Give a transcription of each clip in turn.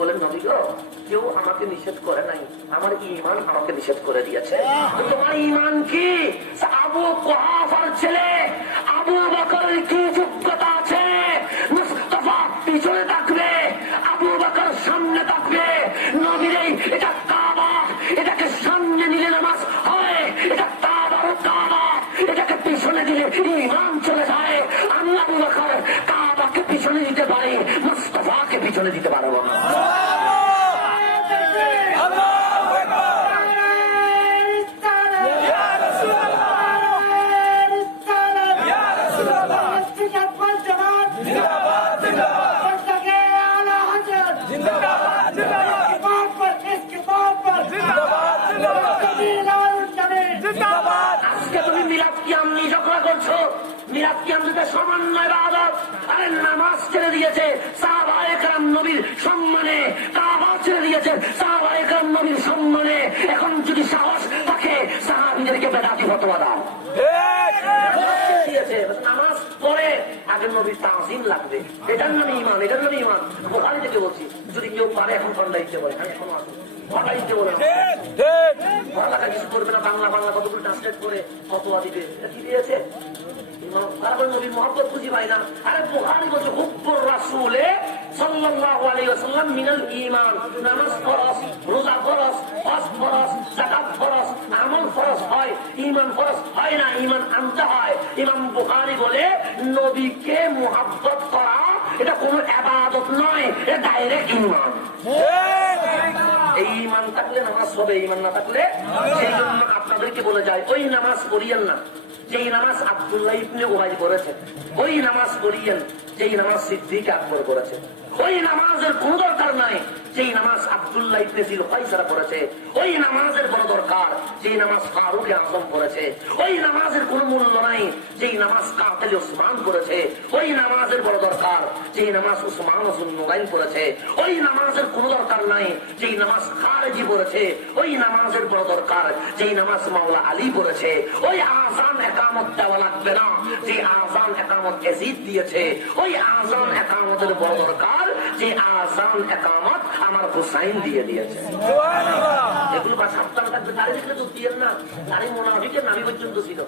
বলেন নবী গো, কেউ আমাকে নিষেধ করে নাই, আমার ঈমান আমাকে নিষেধ করে দিয়েছে। তোমার ঈমান কি? আবু কুহাফার ছেলে আবু বকরের কি যোগ্যতা আছে? মুস্তাফা পিছনে থাকবে, আবু বকর সামনে থাকবে। নবীর এটা কাবা, এটাকে সামনে নিলে নামাজ হয়, এটা কাবার কাবা, এটাকে পিছনে দিলে ঈমান চলে যায়। আমি আবু বকর কাবাকে পিছনে দিতে পারি, মুস্তাফাকে পিছনে দিতে পারবো না। আজকে তুমি মিলাদ কিয়াম নিয়ে ঝগড়া করছো। মিলাদ কিয়াম দিতে সামান্য ইবাদত, আরে নামাজ ছেড়ে দিয়েছে সাহাবায়ে কেরাম নবীর সম্মানে, কাবা ছেড়ে দিয়েছে সাহাবায়ে কেরাম নবীর সম্মানে। এখন যদি সাহস থাকে সাহাবীদেরকে বেদাতি ফতোয়া দাও। নামাজ পড়ে আগে নবীর তাজিম লাগবে, এটার নামে ঈমান, এটার নামে ঈমান। বুখারী থেকে বলছি, যদি কেউ পারে এখন ঠান্ডা দিতে বলে, আমি এখনো আছি কিছু করবে না, বাংলা বাংলা কতগুলো ট্রান্সলেট করে ফতোয়া দিবে, কি দিয়েছে? তারপর নবীর মহব্বত খুঁজি পাই না। আরে বুখারী বলছে হুব্বুর রাসূলে সাল্লাল্লাহু আলাইহি ওয়াসাল্লাম মিনাল ঈমান। নামাজ ফরজ, রোজা ফরজ, হজ ফরজ, যাকাত ফরজ, আমল ফরজ হয়, ঈমান ফরজ হয় না, ঈমান আনতে হয়। ইমাম বুখারী বলে নবীকে মুহাব্বত করা এটা কোনো ইবাদত নয়, এটা ডাইরেক্ট ঈমান। এই ঈমান থাকলে নামাজ হবে, ঈমান না থাকলে। সেই জন্য আপনাদেরকে বলে যায় ওই নামাজ পড়িয়েন না যেই নামাজ আব্দুল্লাহ ইবনে উবাই করেছেন, ওই নামাজ পড়িয়েন যেই নামাজ সিদ্দিক আকবর করেছে। ওই নামাজের কোনো দরকার নাই যেই নামাজ আব্দুল্লাহ ইবনে যুলকায়সারা পড়েছে। ওই নামাজের বড় দরকার যেই নামাজ ফারুক আযম পড়েছে। ওই নামাজের কোনো মূল্য নাই যেই নামাজ কাতিল উসমান পড়েছে। ওই নামাজের বড় দরকার যেই নামাজ উসমান যুন নুরাইন পড়েছে। ওই নামাজের কোনো দরকার নাই যেই নামাজ খারেজি পড়েছে। ওই নামাজের বড় দরকার যেই নামাজ মাওলা আলী পড়েছে। ওই আযান একামত দেওয়া লাগবে না যে আযান একামত ইয়াজিদ দিয়েছে। ওই আযান একামতের বড় দরকার যে আযান একামত আমার হুসাইন দিয়ে দিয়েছে। এগুলো বা সাবধান থাকবে। দাড়ি দেখলে দৌড় দিয়েন না, দাড়ি মুনাফিকের নামই পর্যন্ত ছিল।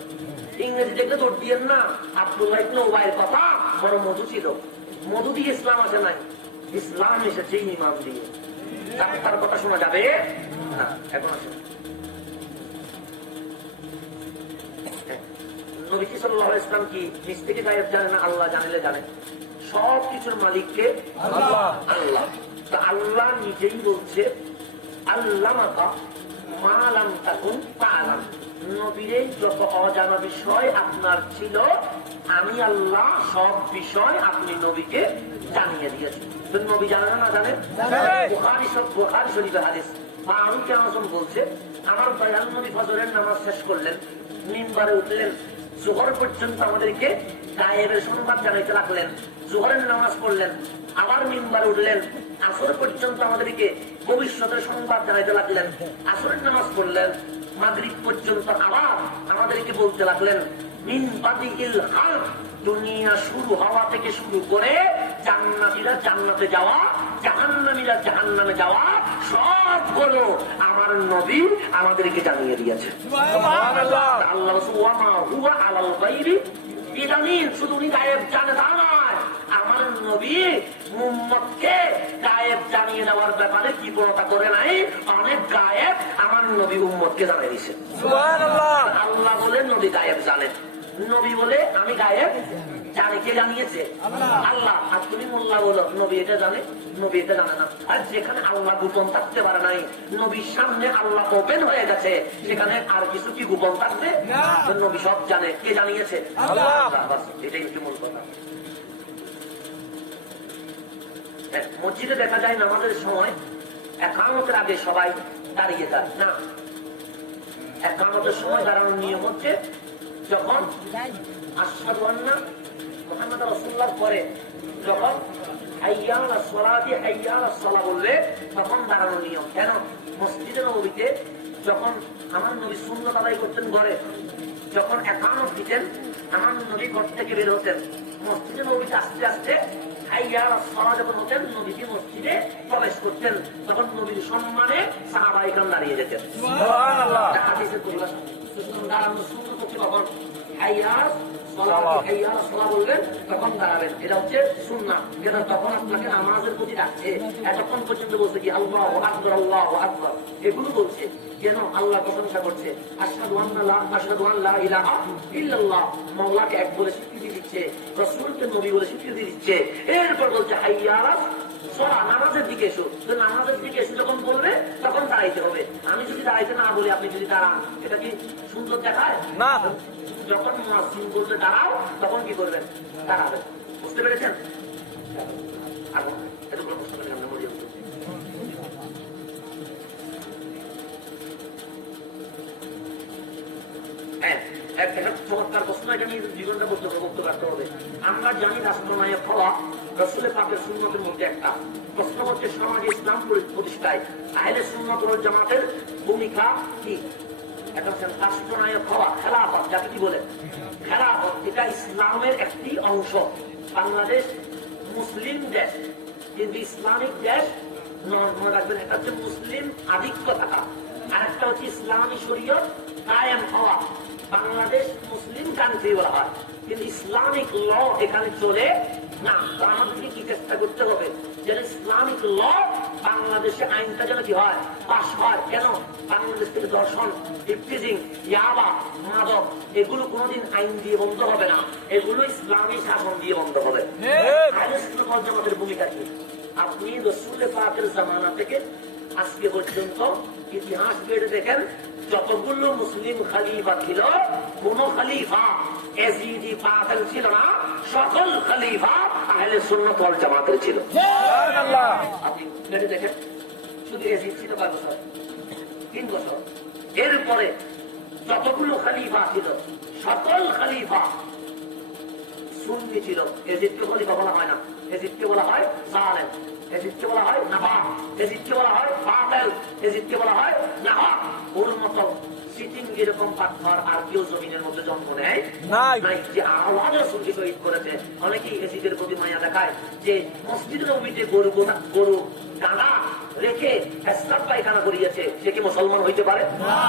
ইংরেজি দেখলে দৌড় দিয়েন না। আব্দুল্লাহ ইবনে উবাইয়ের কথা বড় মধু ছিল। মধু দিয়ে ইসলাম আসে নাই, ইসলাম এসেছে ঈমান দিয়ে। তার কথা শোনা যাবে না। এখন আসে নবী সাল্লাল্লাহু আলাইহি ওয়াসাল্লাম কি নিজ থেকে গায়েব জানে না? আল্লাহ জানিলে জানে। সব কিছুর মালিককে আল্লাহ। আল্লাহ তো আল্লাহ নিজেই বলছে আল্লামাকা মা লাম তাকুন তা'লাম। নবীরে যত অজানা বিষয় আপনার ছিল আমি আল্লাহ সব বিষয় আপনি নবীকে জানিয়ে দিয়েছি। নবী জানে না জানে? বুখারী শরীফের হাদিস ফারুক আযম বলছে আমার দয়াল নবী ফজরের নামাজ শেষ করলেন, মিম্বারে উঠলেন, জোহর পর্যন্ত আমাদেরকে গায়েবের সংবাদ জানাইতে লাগলেন। জোহরের নামাজ পড়লেন, আবার মিম্বারে উঠলেন, আসর পর্যন্ত আমাদেরকে ভবিষ্যতের সংবাদ জানাইতে লাগলেন। আসরের নামাজ পড়লেন, মাগরিব পর্যন্ত আবার আমাদেরকে বলতে লাগলেন মিন বাদিল খালক, দুনিয়া শুরু হওয়া থেকে শুরু করে জান্নাতীরা জান্নাতে যাওয়া, জাহান্নামীরা জাহান্নামে যাওয়া সবগুলো আমার নবী আমাদেরকে জানিয়ে দিয়েছে। সুবহানাল্লাহ। আল্লাহ ওয়া মা হুয়া আলাল গায়বি বিদানিন, শুধু উনি গায়েব জানে তা নয়, আমার নবী উম্মতকে গায়েব জানিয়ে দেওয়ার ব্যাপারে কি প্রণতা করে নাই, অনেক গায়েব আমার নবী উম্মতকে জানিয়ে দিয়েছে। সুবহানাল্লাহ। আল্লাহ বলে নবী গায়েব জানেন, নবী বলে আমি গায়েব জানি। কে জানিয়েছে? আল্লাহ। আর তুমি মোল্লা বলো নবী এটা জানে, নবী এটা জানে না। আর যেখানে আল্লাহ গোপন থাকতে পারে নাই, নবীর সামনে আল্লাহ ওপেন হয়ে গেছে, সেখানে আর কিছু কি গোপন থাকবে? নবী সব জানে। কে জানিয়েছে? আল্লাহ। এটাই হচ্ছে মূল কথা। মসজিদে দেখা যায় নামাজের সময় একামতের আগে সবাই দাঁড়িয়ে যায় না। একামতের সময় দাঁড়ানোর নিয়ম হচ্ছে যখন আশহাদু আন্না মুহাম্মাদ রাসূলুল্লাহ পরে যখন হাইয়া আলাস সালাতি হাইয়া আলাস সালাহ বলবে তখন দাঁড়ানোর নিয়ম। কেন? মসজিদে নববীতে যখন আমার নবী সুন্নাত আদায় করতেন ঘরে, যখন একামত দিতেন আমার নবী ঘর থেকে বের হতেন, মসজিদে নবীতে আস্তে আস্তে হাইয়া আলাস সালাহ যখন হতেন, নবীজি মসজিদে প্রবেশ করতেন, তখন নবীর সম্মানে সাহাবায়ে কেরাম দাঁড়িয়ে যেতেন। সুবহানাল্লাহ। হাদিসে তোমরা দাঁড়ানো সুন্নাত হচ্ছে কখন? হাইয়া বলবেন তখন দাঁড়াবেন, এটা হচ্ছে সুন্নাহ। যেটা তখন আপনাকে নামাজের প্রতি রাখছে, এতক্ষণ পর্যন্ত বলছে কি আল্লাহু আকবার আল্লাহু আকবার, এগুলো বলছে যেন আল্লাহ প্রশংসা করছে। আশহাদু আল্লা ইলাহা ইল্লাল্লাহ, মাওলাকে এক বলে স্বীকৃতি দিচ্ছে, রাসূলকে নবী বলে স্বীকৃতি দিচ্ছে। এরপর বলছে হাইয়া আলাস সালাহ, নামাজের দিকে এসো। নামাজের দিকে এসে যখন বলবে তখন দাঁড়াইতে হবে। আমি যদি দাঁড়াইতে না বলি, আপনি যদি দাঁড়ান, এটা কি সুন্দর দেখায়? না। যখন মুয়াজ্জিন বলতে দাঁড়াও, তখন কি করবেন? দাঁড়াবেন। বুঝতে পেরেছেন? এতগুলো প্রশ্ন করে আমরা মরিয়া চমৎকার প্রশ্ন, এটা নিয়ে জীবনটা বক্তব্য রাখতে হবে। আমরা জানি রাষ্ট্রনায়ক হওয়া রাসূলের পাকের সুন্নতের মধ্যে একটা। প্রশ্ন হচ্ছে সমাজে ইসলাম প্রতিষ্ঠায় আহলে সুন্নাত ওয়াল জামাতের ভূমিকা কি? এটা হচ্ছে রাষ্ট্রনায়ক হওয়া, খেলাফত, যাকে কি বলে খেলাফত, এটা ইসলামের একটি অংশ। বাংলাদেশ মুসলিম দেশ, কিন্তু ইসলামিক দেশ মনে রাখবেন, এটা হচ্ছে মুসলিম আধিক্য থাকা, আর একটা হচ্ছে ইসলামী শরীয়ত কায়েম হওয়া। বাংলাদেশ মুসলিম কান্ট্রি বলা হয়, কিন্তু ইসলামিক ল এখানে চলে না। তো আমাদেরকে কি চেষ্টা করতে হবে যেন ইসলামিক ল বাংলাদেশে আইনটা যেন কি হয়, পাশ হয়। কেন? বাংলাদেশ থেকে দর্শন, ইফতিজিং, ইয়াবা, মাদক, এগুলো কোনোদিন আইন দিয়ে বন্ধ হবে না, এগুলো ইসলামী শাসন দিয়ে বন্ধ হবে। আহলে সুন্নাত ওয়াল জামাতের ভূমিকা কি? আপনি রাসূল পাকের জামানা থেকে আজকে পর্যন্ত ইতিহাস বেড়ে দেখেন, যতগুলো মুসলিম খলিফা ছিল, কোন খলিফা এজিদি পাগল ছিল না, সকল খলিফা আহলে সুন্নাত ওয়াল জামাতের ছিল। সুবহানাল্লাহ। আপনি বেড়ে দেখেন, শুধু এজিদ ছিল 5 বছর, 3 বছর। এরপরে যতগুলো খলিফা ছিল, সকল খলিফা সুন্নি ছিল। এজিদকে খলিফা বলা হয় না, এজিদকে বলা হয় জালেম, এজিদকে বলা হয় নাফাক, এজিদকে বলা হয় বাতিল, এজিদকে বলা হয় নাফাক। ওর মতো সিটিং এরকম পাথর আর কেউ জমিনের মধ্যে জন্ম নেয় নাই, যে আওয়াজ রাসূলকে শহীদ করেছে। অনেকেই এজিদের প্রতি মায়া দেখায়, যে মসজিদের নববীতে গরু কানা রেখে পেশাব পায়খানা করিয়েছে, সে কি মুসলমান হইতে পারে?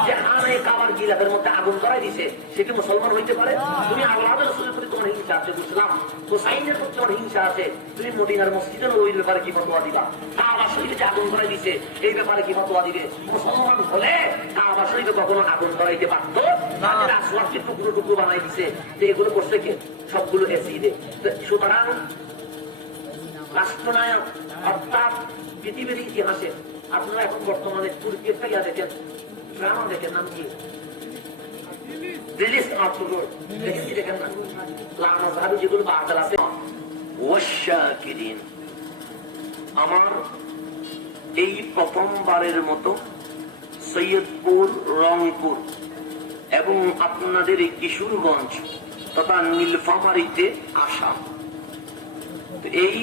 যে খানায়ে কাবার গিলাফের মধ্যে আগুন ধরাই দিছে, সে কি মুসলমান হইতে পারে? তুমি আওলাদ রাসূলের প্রতি তোমার হিংসা আছে, বুঝলাম। হুসাইনের প্রতি তোমার হিংসা আছে, তুমি মদিনার মসজিদের নববীর ব্যাপারে কি ফতোয়া দিবা? কাবা শরীফে আগুন ধরাই দিছে, এই ব্যাপারে কি ফতোয়া দিবে? মুসলমান হলে কাবা শরীফে কখনো আগুন ধরাইতে পারতো না? আসওয়াদকে টুকরো টুকরো বানাই দিছে, যে এগুলো করছে কে? সবগুলো এসিডে। সুতরাং রাষ্ট্রনায়ক অর্থাৎ পৃথিবীর ইতিহাসে আপনারা এখন বর্তমানে তুর্কির থেকে দেখেন, ড্রামা দেখেন, নাম কি? রিলিজ আউটডোর দেখেন, কি দেখেন না? লামাজহাবি যেগুলো বাতিল আছে, ওয়াশাকিরিন। আমার এই প্রথমবারের মতো সৈয়দপুর, রংপুর এবং আপনাদের কিশোরগঞ্জ তথা নীলফামারীতে আসা, এই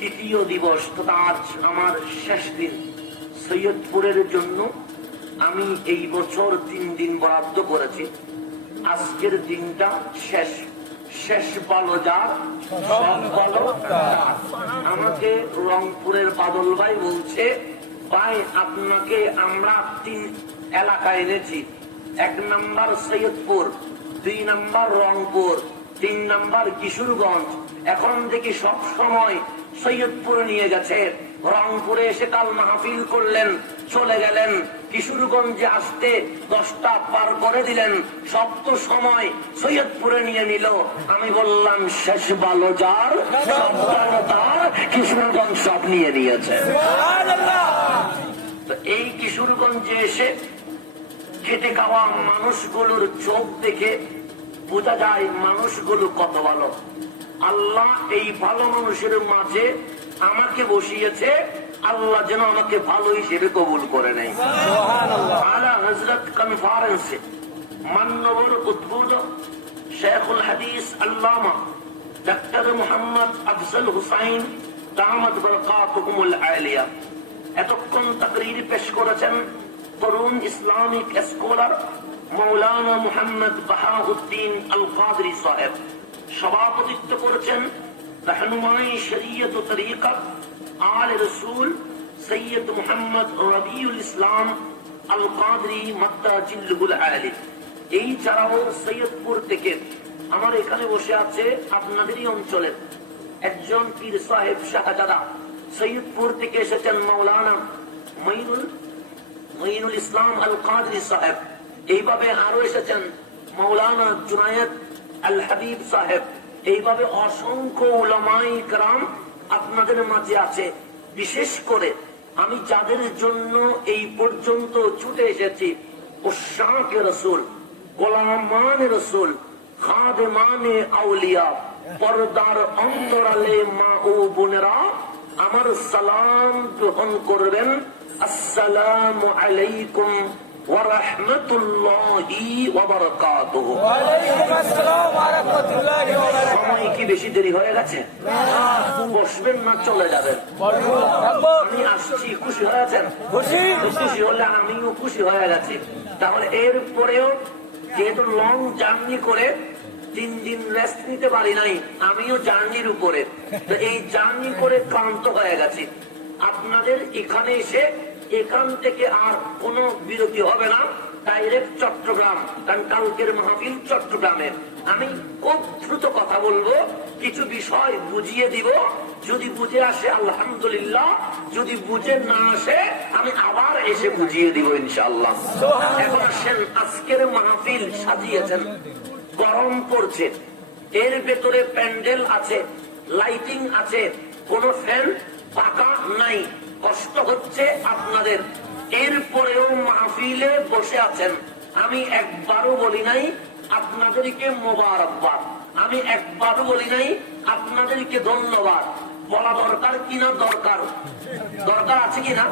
তৃতীয় দিবস তথা আজ আমার শেষ দিন। সৈয়দপুরের জন্য আমি এই বছর 3 দিন বরাদ্দ করেছি। আজকের দিনটা শেষ ভালো যার, সব ভালো তার। আমাকে রংপুরের বাদল ভাই বলছে, ভাই আপনাকে আমরা 3 এলাকা এনেছি, 1 number Saidpur, 2 number Rangpur, 3 number Kishoreganj. এখন দেখি সব সময় সৈয়দপুরে নিয়ে গেছে, রংপুরে এসে কাল মাহফিল করলেন, চলে গেলেন। কিশোরগঞ্জে আসতে 10টা পার করে দিলেন, সব তো সময় সৈয়দপুরে নিয়ে নিল। আমি বললাম, শেষ ভালো যার, সব ভালো তার, কিশোরগঞ্জ সব নিয়ে নিয়েছে। এই কিশোরগঞ্জে এসে খেটে খাওয়া মানুষগুলোর চোখ দেখে বোঝা যায় মানুষগুলো কত ভালো। আল্লাহ এই ভালো মানুষের মাঝে আমাকে বসিয়েছে, আল্লাহ যেন আমাকে ভালো হিসেবে কবুল করে নেয়। আলা হযরত কনফারেন্সে মাননীয় উদ্বোধক শেখুল হাদিস আল্লামা ডক্টর মোহাম্মদ আফজল হুসাইন দামাত বরকাতুহুমুল আলিয়া এতক্ষণ তাকরীর পেশ করেছেন তরুণ ইসলামিক স্কলার মৌলানা মুহাম্মদ বাহাউদ্দিন আল কাদরি সাহেব। সভাপতিত্ব করেছেন रहनुमाई शरीयत व तरीक़त आल रसूल सैयद मुहम्मद रबीउल इस्लाम আল কাদরি মাদ্দাজিল্লুল আলী। এই ছাড়াও সৈয়দপুর থেকে আমার এখানে বসে আছে আপনাদেরই অঞ্চলের একজন পীর সাহেব শাহজাদা, সৈয়দপুর থেকে এসেছেন মাওলানা মঈনুল ইসলাম আল কাদরি সাহেব। এইভাবে আরো এসেছেন মাওলানা জুনায়েদ আল হাবিব সাহেব। এইভাবে অসংখ্য উলামায়ে কেরাম আপনাদের মাঝে আছে। বিশেষ করে আমি যাদের জন্য এই পর্যন্ত ছুটে এসেছি, উশাকে রসুল, গোলামানে রসুল, খাদেমানে আউলিয়া, পর্দার অন্তরালে মা ও বোনেরা, আমার সালাম গ্রহণ করবেন। আসসালামু আলাইকুম ওয়া রাহমাতুল্লাহি ওয়া বারাকাতুহু। ওয়া আলাইকুম আসসালাম ওয়া রাহমাতুল্লাহি ওয়া বারাকাতুহু। সময় কি বেশি দেরি হয়ে গেছে? বসবেন না চলে যাবেন? আমি আসছি, খুশি হয়েছেন? খুশি হলে আমিও খুশি হয়ে গেছি। তাহলে এরপরেও যেহেতু লং জার্নি করে 3 দিন রেস্ট নিতে পারি নাই, আমিও জার্নির উপরে, তো এই জার্নি করে ক্লান্ত হয়ে গেছি। আপনাদের এখানে এসে এখান থেকে আর কোনো বিরতি হবে না, ডাইরেক্ট চট্টগ্রাম, কারণ কালকের মাহফিল চট্টগ্রামে। আমি খুব দ্রুত কথা বলবো, কিছু বিষয় বুঝিয়ে দিব, যদি বুঝে আসে আলহামদুলিল্লাহ, যদি বুঝে না আসে আমি আবার এসে বুঝিয়ে দিব ইনশাআল্লাহ। এখন আসেন, আজকের মাহফিল সাজিয়েছেন, গরম পড়ছে, এর ভেতরে প্যান্ডেল আছে, লাইটিং আছে, কোন ফ্যান পাকা নাই, কষ্ট হচ্ছে আপনাদের। এরপরেও মাহফিলে বসে আছেন। আমি একবারও বলি নাই আপনাদেরকে মোবারকবাদ, আমি একবারও বলি নাই আপনাদেরকে ধন্যবাদ। বলা দরকার কিনা? দরকার আছে কিনা?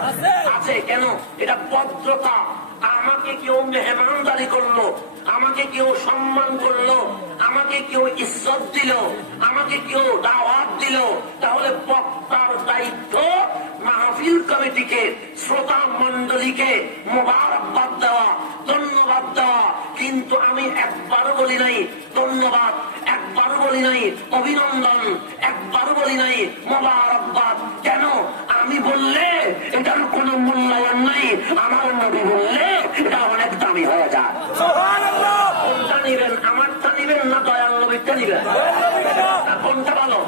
আছে। কেন? এটা ভদ্রতা। আমাকে কেউ মেহমানদারি করলো, আমাকে কেউ সম্মান করলো, আমাকে কেউ ইজ্জত দিল, আমাকে কেউ দাওয়াত দিল, তাহলে বক্তার দায়িত্ব মাহফিল কমিটিকে, শ্রোতা মন্ডলীকে মোবারকবাদ দেওয়া, ধন্যবাদ দেওয়া। কিন্তু আমি একবারও বলি নাই ধন্যবাদ, একবারও বলি নাই অভিনন্দন, একবারও বলি নাই মোবারকবাদ। কেন? আমি বললে এটার কোনো মূল্যায়ন নাই, আমার নবী বললে এটা অনেক দামি হয়ে যায়। কোনটা নিবেন? আমারটা নিবেন না দয়াল নবীরটা নিবেন? কোনটা ভালো?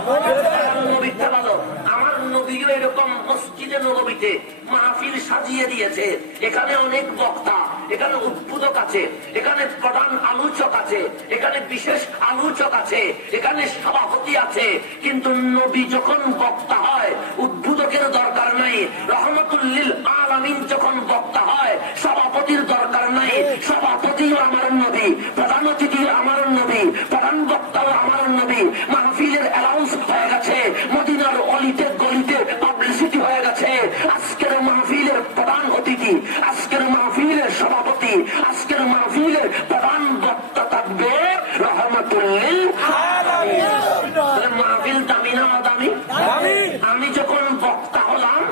দয়াল নবীরটা ভালো। আমার নবীও এরকম মসজিদে নববীতে মাহফিল সাজিয়ে দিয়েছে। এখানে অনেক বক্তা, এখানে উদ্বোধক আছে, এখানে প্রধান আলোচক আছে, এখানে বিশেষ আলোচক আছে, এখানে সভাপতি আছে। কিন্তু নবী যখন বক্তা হয়, উদ্বোধকের দরকার নাই। রহমতুল্লিল আলামিন যখন বক্তা হয়, সভাপতির দরকার নাই। সভাপতিও আমার নবী, প্রধান অতিথিও আমার নবী, প্রধান বক্তাও আমার নবী। মাহফিলের অ্যানাউন্স হয়ে গেছে, মদিনার অলিতে গলিতে পাবলিসিটি হয়ে গেছে। আজকের মাহফিলের প্রধান অতিথি, আজকের মাহফিলের সভাপতি, আজকের মাহফিলের প্রধান বক্তা থাকবে রহমতুল্লিল আলামিন। মাহফিল দামি না অদামি? আমি যখন বক্তা হলাম,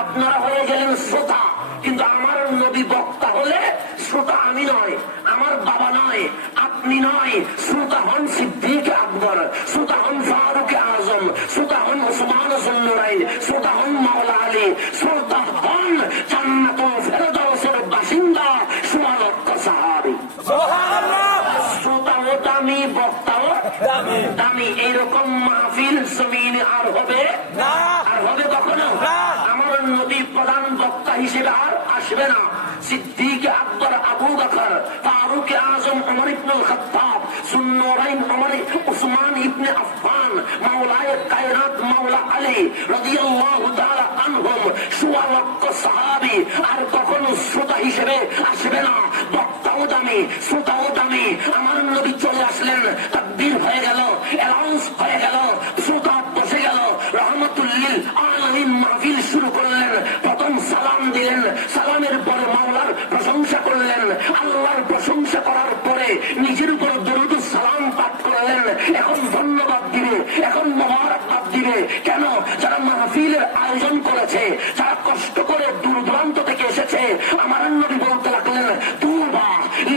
আপনারা হয়ে গেলেন শ্রোতা। কিন্তু আমার নবী বক্তা হলে শ্রোতা আমি নয়, আমার বাবা নয়, আপনি নয়। শ্রোতা হন সিদ্দিক আকবর, শ্রোতা হন ফারুক আজম, শ্রোতা হন উসমান জুন্নুরাইন, শ্রোতা হন মাওলা আলী, শ্রোতা হন জান্নাতুল ফেরদাউসের বাসিন্দা 16 লক্ষ সাহাবী। শ্রোতাও দামি, বক্তাও দামি। এইরকম মাহফিল জমিনে আর হবে না, আর হবে কখনো? আমার নবী প্রধান বক্তা হিসেবে আর আসবে না। সিদ্দিক আকবর, আবু বকর, ফারুক আজম, ওমর ইবনুল খাত্তাব, সুন্নুরাইন ওমর, উসমান ইবনে আফফান, মাওলায়ে কায়নাত মাওলা আলী রাদিয়াল্লাহু তাআলা আনহুম 16 লক্ষ সাহাবী আর কখনো শ্রোতা হিসেবে আসবে না। বক্তাও দামি, শ্রোতাও দামি। আমার নবী চলে আসলেন, তাকবীর হয়ে গেল, অ্যানাউন্স হয়ে গেল, শ্রোতা বসে গেল, রহমতুল্লিল আলামিন মাহফিল শুরু করলেন। প্রথম সালাম দিলেন, সালামের পরে মাওলার প্রশংসা করলেন, আল্লাহর প্রশংসা করার পরে নিজের উপর দরুদ সালাম পাঠ করলেন। এখন ধন্যবাদ দিবে, এখন মোবারকবাদ দিবে। কেন? যারা মাহফিলের আয়োজন করেছে, যারা কষ্ট করে দূর দূরান্ত থেকে এসেছে। আমার নবী বলতে লাগলেন, তুবা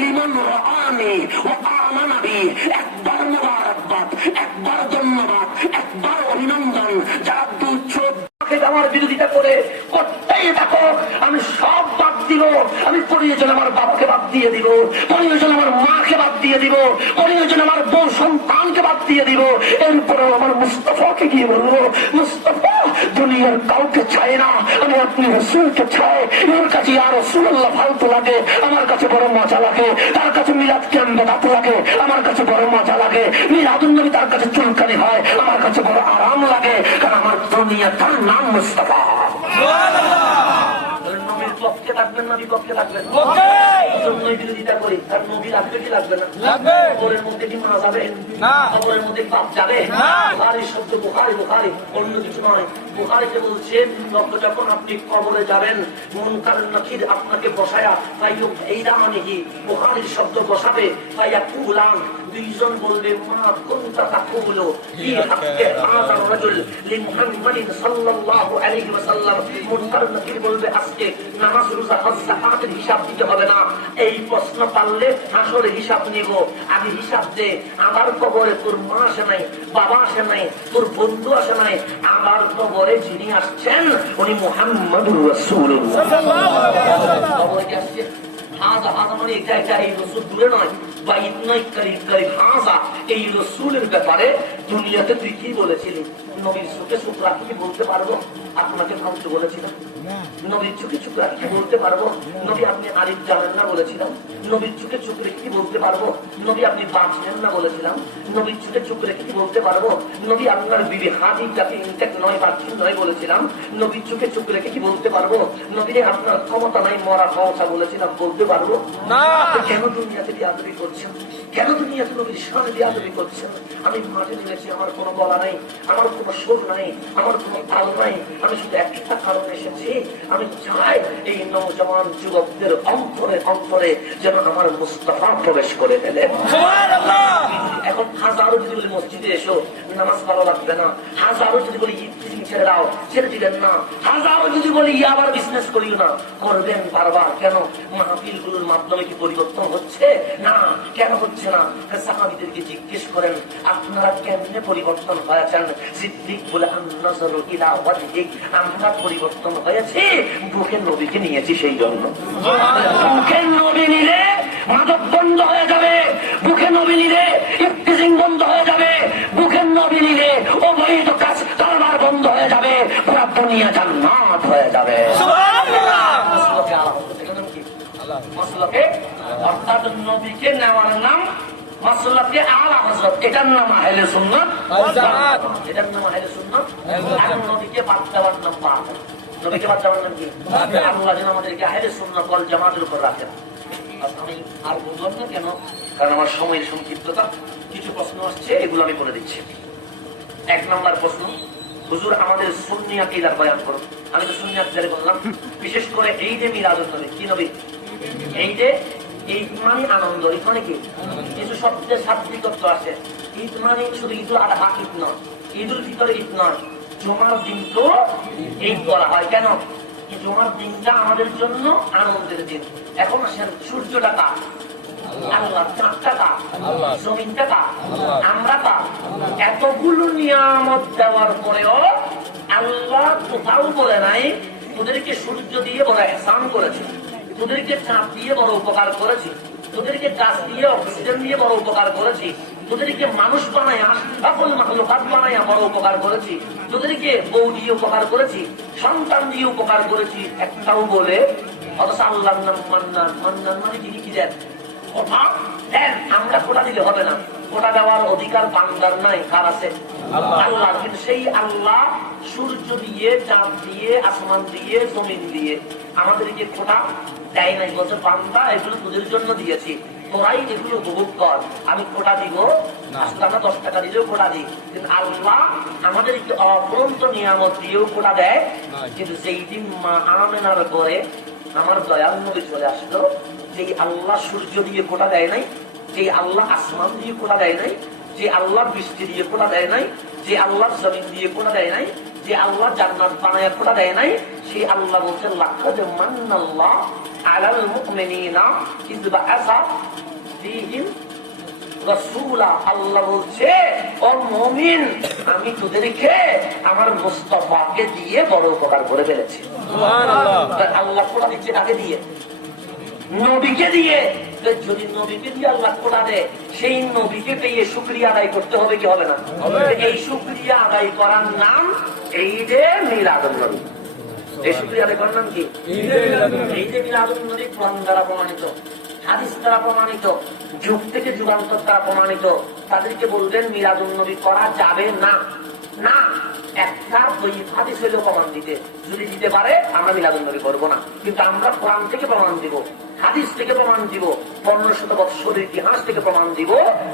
লিমান রাআনি ওয়া আমানা বি। একবার মোবারকবাদ, একবার ধন্যবাদ, একবার অভিনন্দন। রাখো, আমি সব বাদ দিব। আমি প্রয়োজন আমার বাবাকে বাদ দিয়ে দিব, প্রয়োজন আমার মাকে বাদ দিয়ে দিব, প্রয়োজন আমার বউ সন্তানকে বাদ দিয়ে দিব। এরপরেও আমার মুস্তাফাকে গিয়ে বলবো, মুস্তাফা দুনিয়ার কাউকে চায় না, আমি আপনি রসুলকে চাই। এর কাছে আর রসুল্লাহ ফালতু লাগে, আমার কাছে বড় মজা লাগে। তার কাছে মিলাদ কেন বেদাত লাগে, আমার কাছে বড় মজা লাগে। মিলাদুন নবী তার কাছে চুলকানি হয়, আমার কাছে বড় আরাম লাগে, কারণ আমার দুনিয়া তার নাম মুস্তাফা। নবীর পক্ষে থাকবেন না বিপক্ষে থাকবেন? জন্যই বিরোধিতা করি, তার নবী লাগবে কি লাগবে না? কবরের মধ্যে কি মা যাবে না? কবরের মধ্যে পাপ যাবে না? বুখারী শব্দ বুখারী, বুখারী অন্য কিছু নয়। বুখারীতে বলছেন যখন আপনি কবরে যাবেন, মুনকার নাকির আপনাকে বসায়া ফাইয়ুক এইরামানিহি, বুখারীর শব্দ বসাবে ফায়াকুলান, দুইজন বলবে মা কুনতা তাকুলু ফি হাক্কি হাযা রাজুল লিমুহাম্মাদিন সাল্লাল্লাহু আলাইহি ওয়াসাল্লাম। মুনকার নাকির বলবে আজকে নামাজ রোজা হজ যাকাতের হিসাব দিতে হবে না, এই প্রশ্ন পারলে হাসরে হিসাব নিব। আগে হিসাব দে, আমার কবরে তোর মা আসে নাই, বাবা আসে নাই, তোর বন্ধু আসে নাই, আমার কবরে যিনি আসছেন উনি মুহাম্মাদুর রাসূলুল্লাহ সাল্লাল্লাহু আলাইহি ওয়াসাল্লাম। কবরে কি আসছে? হাজা হাজা মানে এটা এই রসুল দূরে নয়, বা ইতনাই করিব করিব হাজা। এই রসুলের ব্যাপারে দুনিয়াতে তুই কি বলেছিলি? নবীর চোখে চোখ রাখি কি বলতে পারবো আপনাকে ফালতু বলেছিলাম? নবীর চোখে চোখ রাখি কি বলতে পারবো নবী আপনি আরিফ জানেন না বলেছিলাম? নবীর চোখে চোখ রেখে কি বলতে পারবো নবী আপনি বাঁচলেন না বলেছিলাম? নবীর চোখে চোখ রেখে কি বলতে পারবো নবী আপনার বিবি হাদির যাকে ইনটেক্ট নয় বাচ্চা নয় বলেছিলাম? নবীর চোখে চোখ রেখে কি বলতে পারবো নবীরে আপনার ক্ষমতা নাই মরা ক্ষমতা বলেছিলাম? বলতে পারবো না। কেন দুনিয়াতে বিয়াদবি করছেন? কেন দুনিয়াতে নবীর সামনে বিয়াদবি করছেন? আমি মাঠে নেমেছি, আমার কোনো গলা নাই, আমার কোনো সুর নাই, আমার কোনো তাল নাই, আমি শুধু একটা কারণে এসেছি, আমি চাই এই নওজওয়ান যুবকদের অন্তরে অন্তরে যেন আমার মুস্তাফা প্রবেশ করে ফেলে। এখন হাজারো যদি বলি মসজিদে এসো নামাজ ভালো লাগবে না, হাজারো যদি বলি ছেড়ে দাও ছেড়ে দিলেন না, হাজারো যদি বলি আবার বিজনেস করিও না, করবেন বারবার। কেন? মাহফিল গুলোর মাধ্যমে কি পরিবর্তন হচ্ছে না? কেন হচ্ছে না? সাহাবীদেরকে জিজ্ঞেস করেন আপনারা কেমনে পরিবর্তন হয়েছেন? সিদ্দিক বলে আন-নাযরু ইলা ওয়াজহিক, আমরা পরিবর্তন হয়েছে বুকের নবীকে নিয়েছি সেই জন্য। বুকের নবী নিলে মাদক বন্ধ হয়ে যাবে, বুকের নবী নিলে ইফতিজিং বন্ধ হয়ে যাবে, বুকের নবী নিলে অবৈধ কাজ কারবার বন্ধ হয়ে যাবে, পুরো দুনিয়া জান্নাত হয়ে যাবে। সুবহানাল্লাহ। মাসলাকে অর্থাৎ নবীকে নেওয়ার নাম মাসলাকে আলা হযরত, এটার নাম আহলে সুন্নাত ওয়াল জামাত, এটার নাম আহলে সুন্নাত। আর নবীকে বাদ দেওয়ার নাম বাদ। নবীকে বাদ দেওয়ার নাম কি? আল্লাহ যেন আমাদেরকে আহলে সুন্নাত ওয়াল জামাতের উপর রাখেন। আমি আর বললাম না কেন, কারণ আমার সময়ের সংক্ষিপ্ততা। কিছু প্রশ্ন আসছে, এগুলো আমি বলে দিচ্ছি। 1 নম্বর প্রশ্ন, হুজুর আমাদের সুন্নি আকীদার বয়ান করুন। আমি তো সুন্নি আকীদারে বললাম, বিশেষ করে এই যে মিলাদুন নবী, কি নবী? এই যে ঈদ মানে আনন্দ, ঈদ মানে কি? কিছু শব্দের শাব্দিকত্ব আছে। ঈদ মানে শুধু ঈদুল আযহা ঈদ নয়, ঈদুল ফিতর ঈদ নয়, জুমার দিন তো ঈদ করা হয়। কেন? জুমার দিনটা আমাদের জন্য আনন্দের দিন। এখন আসেন, সূর্যটা কার? আল্লাহ। চাঁদটা কার? জমিনটা কার? আমরা কার? এতগুলো নিয়ামত দেওয়ার পরেও আল্লাহ কোথাও বলে নাই তোদেরকে সূর্য দিয়ে বড় ihsan করেছে, তোদেরকে চাঁদ দিয়ে বড় উপকার করেছি, তোদেরকে গাছ দিয়ে অক্সিজেন দিয়ে বড় উপকার করেছি, তোদেরকে মানুষ বানায়া সকল মাখলুকাত বানায়া বড় উপকার করেছি, তোদেরকে বউ দিয়ে উপকার করেছি, সন্তান দিয়ে উপকার করেছি, একটাও বলে। অথচ আল্লাহর নাম মান্নান। মান্নান মানে তিনি কি দেন? কথা দেন। আমরা কোটা দিলে হবে না, কোটা দেওয়ার অধিকার বান্দার নাই, কার আছে? আল্লাহ। কিন্তু সেই আল্লাহ সূর্য দিয়ে, চাঁদ দিয়ে, আসমান দিয়ে, জমিন দিয়ে আমাদেরকে কোটা দেয় নাই। বলছে বান্দা এগুলো তোদের জন্য দিয়েছি, তোরাই এগুলো উপভোগ কর, আমি কোটা দিব না। আমরা 10 টাকা দিলেও কোটা দিই, কিন্তু আল্লাহ আমাদেরকে অপরন্ত নিয়ামত দিয়েও কোটা দেয়। কিন্তু সেই দিন মা আমেনার পরে আমার দয়াল নবী চলে আসলো, যে আল্লাহ সূর্য দিয়ে কোটা দেয় নাই, যে আল্লাহ আসমান দিয়ে কোটা দেয় নাই, যে আল্লাহ বৃষ্টি দিয়ে কোটা দেয় নাই, যে আল্লাহ জমিন দিয়ে কোটা দেয় নাই, যে আল্লাহ জান্নাত বানায়া কোটা দেয় নাই, সেই আল্লাহ বলছেন লাকাদ মান্নাল্লাহু আলাল মুমিনিনা ইয বাআসা ফীহিম রাসূলা, আল্লাহ বলছে ও মুমিন, আমি তোদেরকে আমার মুস্তাফাকে দিয়ে বড় উপকার করে ফেলেছি। সুবহানাল্লাহ। আল্লাহ কোরআন দিচ্ছে কাকে দিয়ে? নবীকে দিয়ে। যদি নবীকে দিয়ে আল্লাহ কোরআন দেয়, সেই নবীকে পেয়ে শুকরিয়া আদায় করতে হবে কি হবে না? এই শুকরিয়া আদায় করার নাম ঈদে মিলাদুন নবী। এই শুকরিয়া আদায় করার নাম কি? ঈদে মিলাদুন নবী। কোরআন দ্বারা প্রমাণিত, হাদিস দ্বারা প্রমাণিত, যুগ থেকে যুগান্তর দ্বারা প্রমাণিত। তাদেরকে বলবেন মিলাদুন নবী করা যাবে না। না, একটা ওই হাদিস হইলেও প্রমাণ দিতে, যদি দিতে পারে আমরা মিলাদুন নবী করবো না। কিন্তু আমরা কোরআন থেকে প্রমাণ দিব, হাদিস থেকে প্রমাণ দিব, 1500 বৎসরের ইতিহাস থেকে প্রমাণ দিব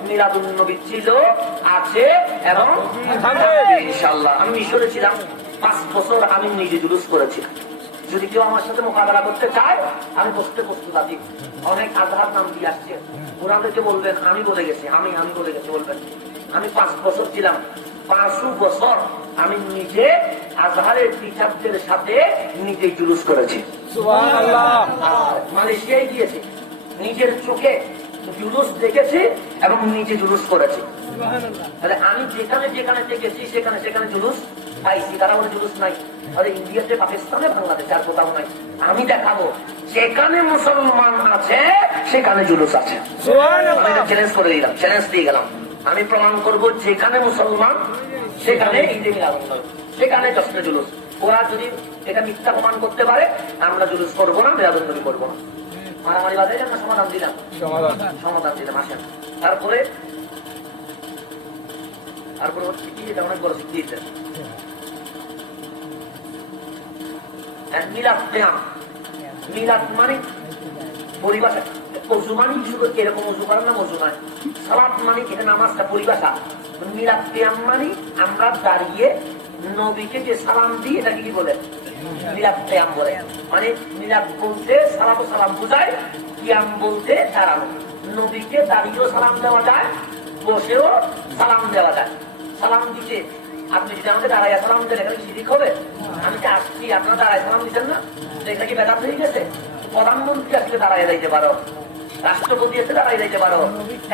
মিলাদুন নবী ছিল, আছে এবং ইনশাআল্লাহ। আমি মিশরে ছিলাম 5 বছর, আমি নিজে জুলুস করেছিলাম। যদি কেউ আমার সাথে মোকাবেলা করতে চায় আমি বসতে প্রস্তুত আছি। অনেক আজহার নাম দিয়ে আসছে, ওনাদেরকে বলবেন আমি বলে গেছি, আমি বলে গেছি বলবেন। আমি 5 বছর ছিলাম, 5 বছর আমি নিজে আজহারের টিচারদের সাথে নিজে জুলুস করেছি। সুবহানাল্লাহ। মালয়েশিয়ায় গিয়েছি, নিজের চোখে জুলুস দেখেছি এবং নিজে জুলুস করেছি। তাহলে আমি যেখানে যেখানে দেখেছি সেখানে সেখানে জুলুস পাইছি। তারা বলে জুলুস নাই, আরে ইন্ডিয়াতে, পাকিস্তানে, বাংলাদেশে আর কোথাও নাই। আমি দেখাবো যেখানে মুসলমান আছে সেখানে জুলুস আছে। চ্যালেঞ্জ করে দিলাম, চ্যালেঞ্জ দিয়ে গেলাম। আমি প্রমাণ করবো যেখানে মুসলমান সেখানে ঈদে মিলাদুন নবী, সেখানে জশ্নে জুলুস। ওরা যদি এটা মিথ্যা প্রমাণ করতে পারে আমরা জুলুস করবো না, মিলাদুন নবী করবো না। মারামারি বাদে আমরা সমাধান দিলাম, সমাধান দিলাম। আসেন তারপরে হচ্ছে কি, এটা অনেক বড় শিখ দিয়েছে মিলাদ। মিলাদ মানে পরিভাষা, অজু মানে এরকম অজু করার নাম অজু নয়। সালাত মানে এটা নামাজটা পরিভাষা। মিলাদ কিয়াম মানে আমরা দাঁড়িয়ে নবীকে যে সালাম দিই এটাকে কি বলে? মিলাদ কিয়াম বলে। মানে মিলাদ বলতে সালাত সালাম বোঝায়, কিয়াম বলতে দাঁড়ানো। নবীকে দাঁড়িয়েও সালাম দেওয়া যায়, বসেও সালাম দেওয়া যায়। সালাম দিতে আপনি যদি আমাকে দাঁড়াইয়া সালাম দেন এখানে শিরিক হবে? আমি যে আসছি আপনারা দাঁড়ায় সালাম দিচ্ছেন না, এটা কি বেদাত হয়ে গেছে? প্রধানমন্ত্রী আসলে দাঁড়াইয়া যাইতে পারো, রাষ্ট্রপতি আসলে দাঁড়াইয়া যাইতে পারো,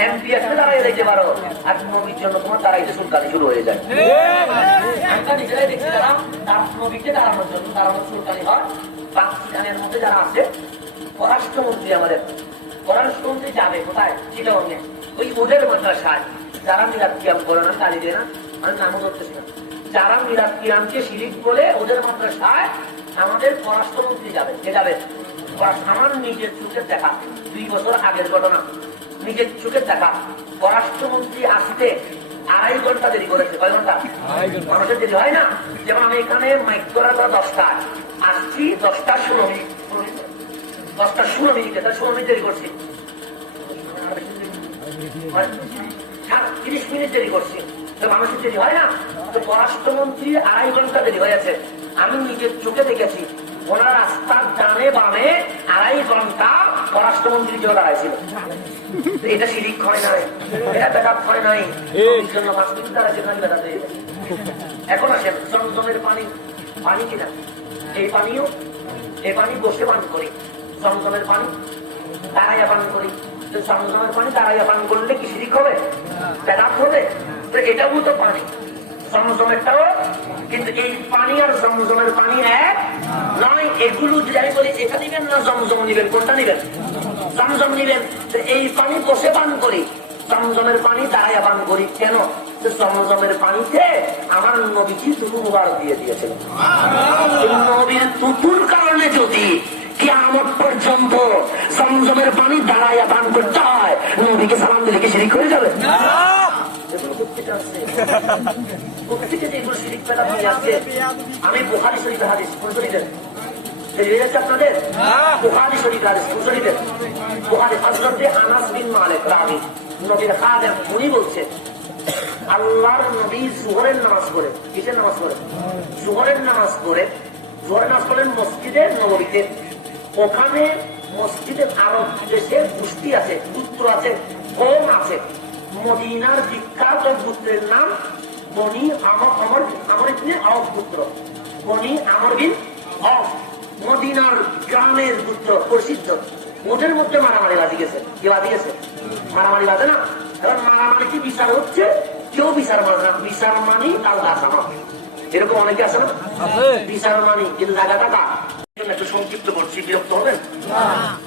এমপি আসলে দাঁড়াইয়া যাইতে পারো, আর নবীর জন্য তোমার দাঁড়াইতে সুলতানি শুরু হয়ে যায়। আমরা নিজেরাই দেখতে গেলাম নবীকে দাঁড়ানোর জন্য দাঁড়ানোর সুলতানি হয়। পাকিস্তানের মধ্যে যারা আছে, পররাষ্ট্রমন্ত্রী আমাদের, পররাষ্ট্রমন্ত্রী যাবে কোথায়? চিটাগংয়ে, ওই ওদের মাদ্রাসায় যারা মিলাদ কিয়াম করে না, গালি দেয় না, আমি নামও ধরতেছি না, যারা মিলাদ কিয়ামকে শিরিক বলে ওদের মাদ্রাসায় আমাদের পররাষ্ট্রমন্ত্রী যাবে। কে যাবে? আমার নিজের চোখের দেখা, 2 বছর আগের ঘটনা, নিজের চোখের দেখা। পররাষ্ট্রমন্ত্রী আসতে 2.5 ঘন্টা দেরি করেছে। কয় ঘন্টা? মানুষের দেরি হয় না? যেমন আমি এখানে মাইক করার পর 10টায় আসছি, 10টা 16 মিনিট, 10টা 16 মিনিটে, তার 16 মিনিট দেরি করছি, 30 মিনিট দেরি করছি। তো মানুষের দেরি হয় না? তো পররাষ্ট্রমন্ত্রী 2.5 ঘন্টা দেরি হয়েছে। আমি নিজের চোখে দেখেছি ওনার রাস্তার ডানে বামে 2.5 ঘন্টা পররাষ্ট্রমন্ত্রী কেউ দাঁড়াইছিল। এটা শিরিক হয় নাই, এটা বেদাত হয় নাই। এই জন্য 5 মিনিট দাঁড়াইছে, বেদাত হয়ে গেছে। এখন আসেন জমজমের পানি, পানি কিনা এই পানিও, এই পানি বসে পান করি, জমজমের পানি দাঁড়াইয়া পান করি। জমজমের পানি দাঁড়াইয়া পান করলে কি শিরিক হবে? বেদাত হবে? তো এটাও তো পানি, জমজমেরটাও। কিন্তু এই পানি আর জমজমের পানি এক নয়। এগুলো যদি আমি বলি এটা নিবেন না জমজম নিবেন, কোনটা নিবেন? জমজম নিবেন। এই পানি বসে পান করি, জমজমের পানি দাঁড়াইয়া পান করি। কেন? জমজমের পানিতে আমার নবীজি তুতু মুবারক দিয়ে দিয়েছিল। নবীর তুতুর কারণে যদি কিয়ামত পর্যন্ত জমজমের পানি দাঁড়াইয়া পান করতে হয়, নবীকে সালাম দিলে কি শিরিক হয়ে যাবে? আমি বুখারী শরীফের হাদিস আপনাদের, বুখারী শরীফের হাদিস বুখারী, হযরতে আনাস বিন মালিক রাবী, নবীর খাদেম, উনি বলছেন আল্লাহর নবী জোহরের নামাজ পড়ে, কিসের নামাজ পড়ে? জোহরের নামাজ পড়ে, জোহরের নামাজ পড়লেন মসজিদে নববীতে। ওখানে মসজিদে আরব দেশে গোষ্ঠী আছে, পুত্র আছে, কওম আছে। মদিনার বিখ্যাত পুত্রের নাম বনি আমর ইবনে আওফ পুত্র, বনি আমর বিন আওফ, মদিনার গ্রামের পুত্র, প্রসিদ্ধ। ওদের মধ্যে মারামারি বাজি গেছে। কি বাজি গেছে? মারামারি বাজে না? কারণ মারামারি কি বিচার হচ্ছে, কেউ বিচার মানে না, বিচার মানি আল্লাহ আসামা, এরকম অনেকে আছে না, বিচার মানি কিন্তু জায়গাটা কার। একটু সংক্ষিপ্ত করছি, বিরক্ত হবেন,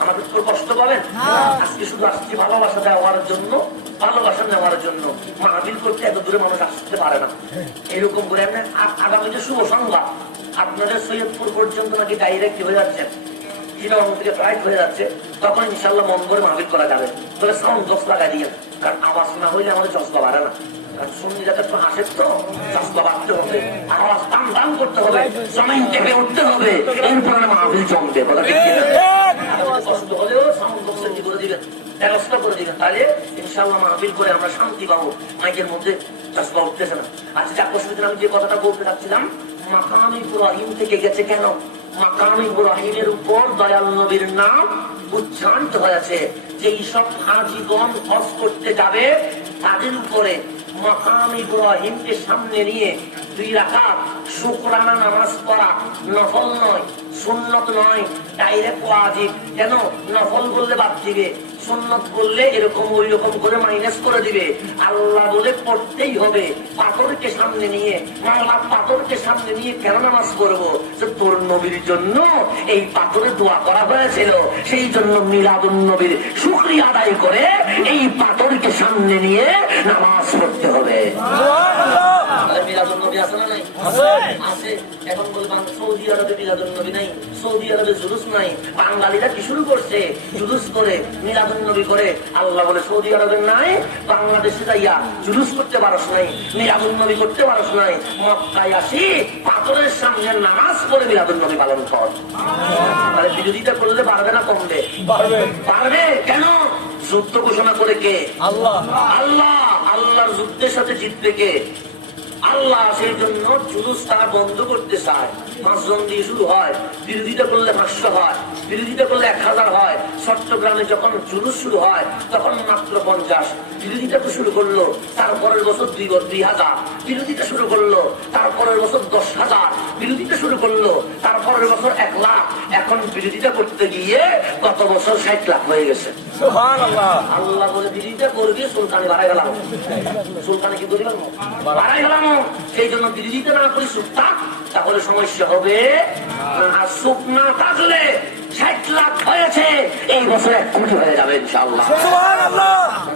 আমাদের তো কষ্ট পাবেন। আজকে শুধু আসছি ভালোবাসা দেওয়ার জন্য, ভালোবাসা নেওয়ার জন্য। মাহফিল করতে এত দূরে মানুষ আসতে পারে না, এরকম করে আগামী যে শুভ সংবাদ, আপনাদের সৈয়দপুর পর্যন্ত নাকি ডাইরেক্ট হয়ে যাচ্ছে, চিটাগং থেকে ফ্লাইট হয়ে যাচ্ছে, তখন ইনশাল্লাহ মন করে মাহফিল করা যাবে। তবে সাউন্ড বক্স লাগাই দিয়ে, কারণ আওয়াজ না হইলে আমাদের জজবা বাড়ে না। শুনি যাতে একটু হাসের তো জজবা বাড়তে হবে, আওয়াজ টান টান করতে হবে, জমিন থেকে উঠতে হবে, এরপরে মাহফিল জমবে। কষ্ট হলেও সাউন্ড বক্সের কি করে দিবেন, ব্যবস্থা করে দিবেন, তাহলে ইনশাল্লাহ মাহফিল করে আমরা শান্তি পাবো। মাইকের মধ্যে জজবা উঠতেছে না। আচ্ছা, যাক অসুবিধা, আমি যে কথাটা বলতে চাচ্ছিলাম, মাকাম ইব্রাহিম থেকে গেছে কেন? মাকাম ইব্রাহিমের উপর দয়াল নবীর নাম উচ্চারিত হয়েছে। যে সব হাজীগণ হজ করতে যাবে তাদের উপরে মাকাম ইব্রাহিমকে সামনে নিয়ে 2 রাকাত শুকরানা নামাজ পড়া নফল নয়, সুন্নত নয়, ডাইরেক্ট ওয়াজিব। কেন? নফল বললে বাদ দিবে, সুন্নত বললে এরকম ওই রকম করে মাইনাস করে দিবে। আল্লাহ বলে পড়তেই হবে। পাথরকে সামনে নিয়ে, আল্লাহ পাথরকে সামনে নিয়ে কেন নামাজ পড়বো? যে তোর নবীর জন্য এই পাথরে দোয়া করা হয়েছিল, সেই জন্য মিলাদুন নবীর শুকরিয়া আদায় করে এই পাথরকে সামনে নিয়ে নামাজ পড়তে হবে। মিলাদুন নবী আছে না নাই? আছে। এখন বলবেন সৌদি আরবে মিলাদুন নবী নাই, সৌদি আরবে জুলুস নাই। বাঙালিরা কি শুরু করছে? জুলুস করে, মিলাদুন নবী করে। আল্লাহ বলে সৌদি আরবে নাই, বাংলাদেশে যাইয়া জুলুস করতে পারস নাই, মিলাদুন নবী করতে পারস নাই, মক্কায় আসি পাথরের সামনে নামাজ পড়ে মিলাদুন নবী পালন কর। তাহলে বিরোধিতা করলে পারবে না কমবে? পারবে। কেন? যুদ্ধ ঘোষণা করে কে? আল্লাহ। আল্লাহ, আল্লাহর যুদ্ধের সাথে জিতবে কে? আল্লাহ। সেই জন্য জুলুস তারা বন্ধ করতে চায়। 5 জন দিয়ে শুরু হয়, বিরোধিতা করলে 500 হয়, বিরোধিতা করলে 1000 হয়। চট্টগ্রামে যখন জুলুস শুরু হয় তখন মাত্র 50। বিরোধিতা তো শুরু করলো, তারপরের বছর 2000। বিরোধিতা শুরু করলো, তারপরের বছর 10,000। বিরোধিতা শুরু করলো, তারপরের বছর 1 লাখ। এখন বিরোধিতা করতে গিয়ে গত বছর 60 লাখ হয়ে গেছে। আল্লাহ বলে বিরোধিতা করবি, সুলতানি বাড়াই গেলাম। সুলতানি কি করি বাড়াই গেলাম। সেই জন্য বিরোধিতা না করি, চুপ থাক, তাহলে সমস্যা হবে। আর চুপ না থাকলে 60 লাখ হয়েছে, এই বছর 1 কোটি হয়ে যাবে ইনশাআল্লাহ।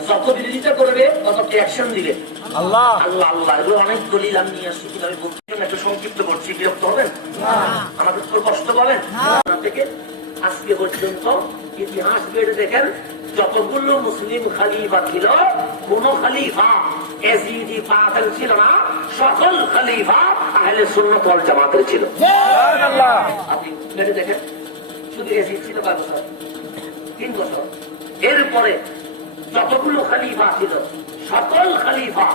যত বিরোধিতা করবে তত অ্যাকশন দিবে আল্লাহ। আল্লাহ আল্লাহ, এগুলো অনেক দলিল আমি নিয়ে আসছি, কিন্তু আমি বলছি একটু সংক্ষিপ্ত করছি, বিরক্ত হবেন, আমাদের তো কষ্ট পাবেন। থেকে আজকে পর্যন্ত ইতিহাস বেড়ে দেখেন, যতগুলো মুসলিম খলিফা ছিল, কোন খলিফা এজিদি বাতিল ছিল না, সকল খলিফা আহলে সুন্নাত ওয়াল জামাতের ছিল। আপনি বেড়ে দেখেন, শুধু এজিদ ছিল 5 বছর, 3 বছর। এরপরে যতগুলো খলিফা ছিল, সকল খলিফা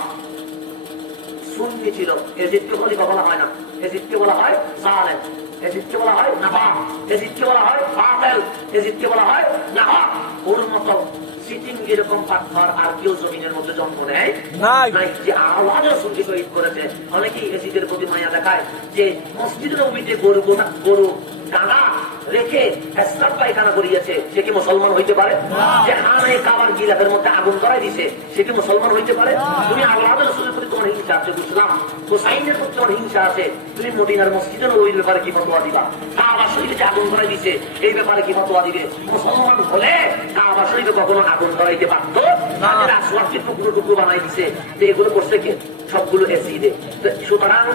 সুন্নি ছিল। এজিদকে খলিফা বলা হয় না, এজিদকে বলা হয় জালেম, এজিদকে বলা হয় নাফাক, এজিদকে বলা হয় বাতিল, এজিদকে বলা হয় নাফাক। ওর মতো সিটিং এরকম পাথর আর কেউ জমিনের মধ্যে জন্ম নেয় নাই। যে আওয়াজ শুনতে শহীদ করেছে। অনেকেই এজিদের প্রতি মায়া দেখায় যে মসজিদের নবীতে গরু কানা রেখে পেশাব পায়খানা করিয়েছে, সে কি মুসলমান হইতে পারে? যে খানায় কাবার গিলাফের মধ্যে আগুন ধরাই দিছে, সে কি মুসলমান হইতে পারে? তুমি আল্লাহর রাসূলের প্রতি তোমার হিংসা আছে, বুঝলাম। হুসাইনের প্রতি তোমার হিংসা আছে, তুমি মদিনার মসজিদের ওই ব্যাপারে কি ফতোয়া দিবা? কাবা শরীফে আগুন ধরাই দিছে, এই ব্যাপারে কি ফতোয়া দিবে? মুসলমান হলে কাবা শরীফে কখনো আগুন ধরাইতে পারতো না? আসওয়াদকে টুকরো টুকরো বানাই দিছে, যে এগুলো করছে কে? সবগুলো এসিডে। সুতরাং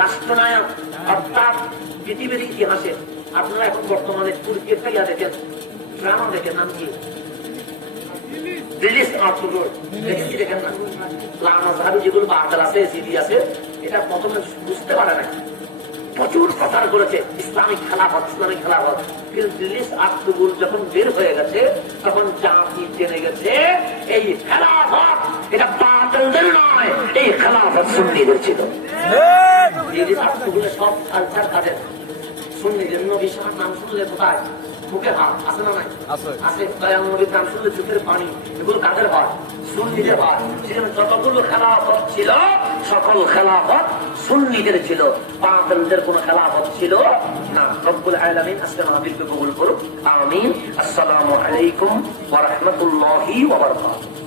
রাষ্ট্রনায়ক অর্থাৎ পৃথিবীর ইতিহাসে আপনারা এখন বর্তমানে তুর্কির থেকে দেখেন, ড্রামা দেখেন, নাম কি? দেখেন না, যেগুলো বার্তাল আছে, সিডি আছে, এটা প্রথমে বুঝতে পারে না, প্রচুর প্রচার করেছে ইসলামিক খেলাফত, ইসলামিক খেলাফত। কিন্তু রিলিজ আর্টগুলো যখন বের হয়ে গেছে, তখন জাতি জেনে গেছে এই খেলাফত এটা বাতিলদের নয়, এই খেলাফত সুন্নিদের ছিল। সব কালচার কাজের সুন্নিদের। নবী সাহেব নাম শুনলে কোথায় মুখে হাত আছে না নাই? আছে। দয়াল নবীর নাম শুনলে চোখের পানি, এগুলো কাদের হয়? সুন্নিদের হয়। সেখানে যতগুলো খেলাফত ছিল, সকল খেলাফত সুন্নিদের ছিল, বাতিলদের কোন খেলাফত ছিল না। রব্বুল আলামিন আজকে মাহফিলকে কবুল করুন, আমিন। আসসালামু আলাইকুম ওয়া রাহমাতুল্লাহি ওয়া বারাকাতুহু।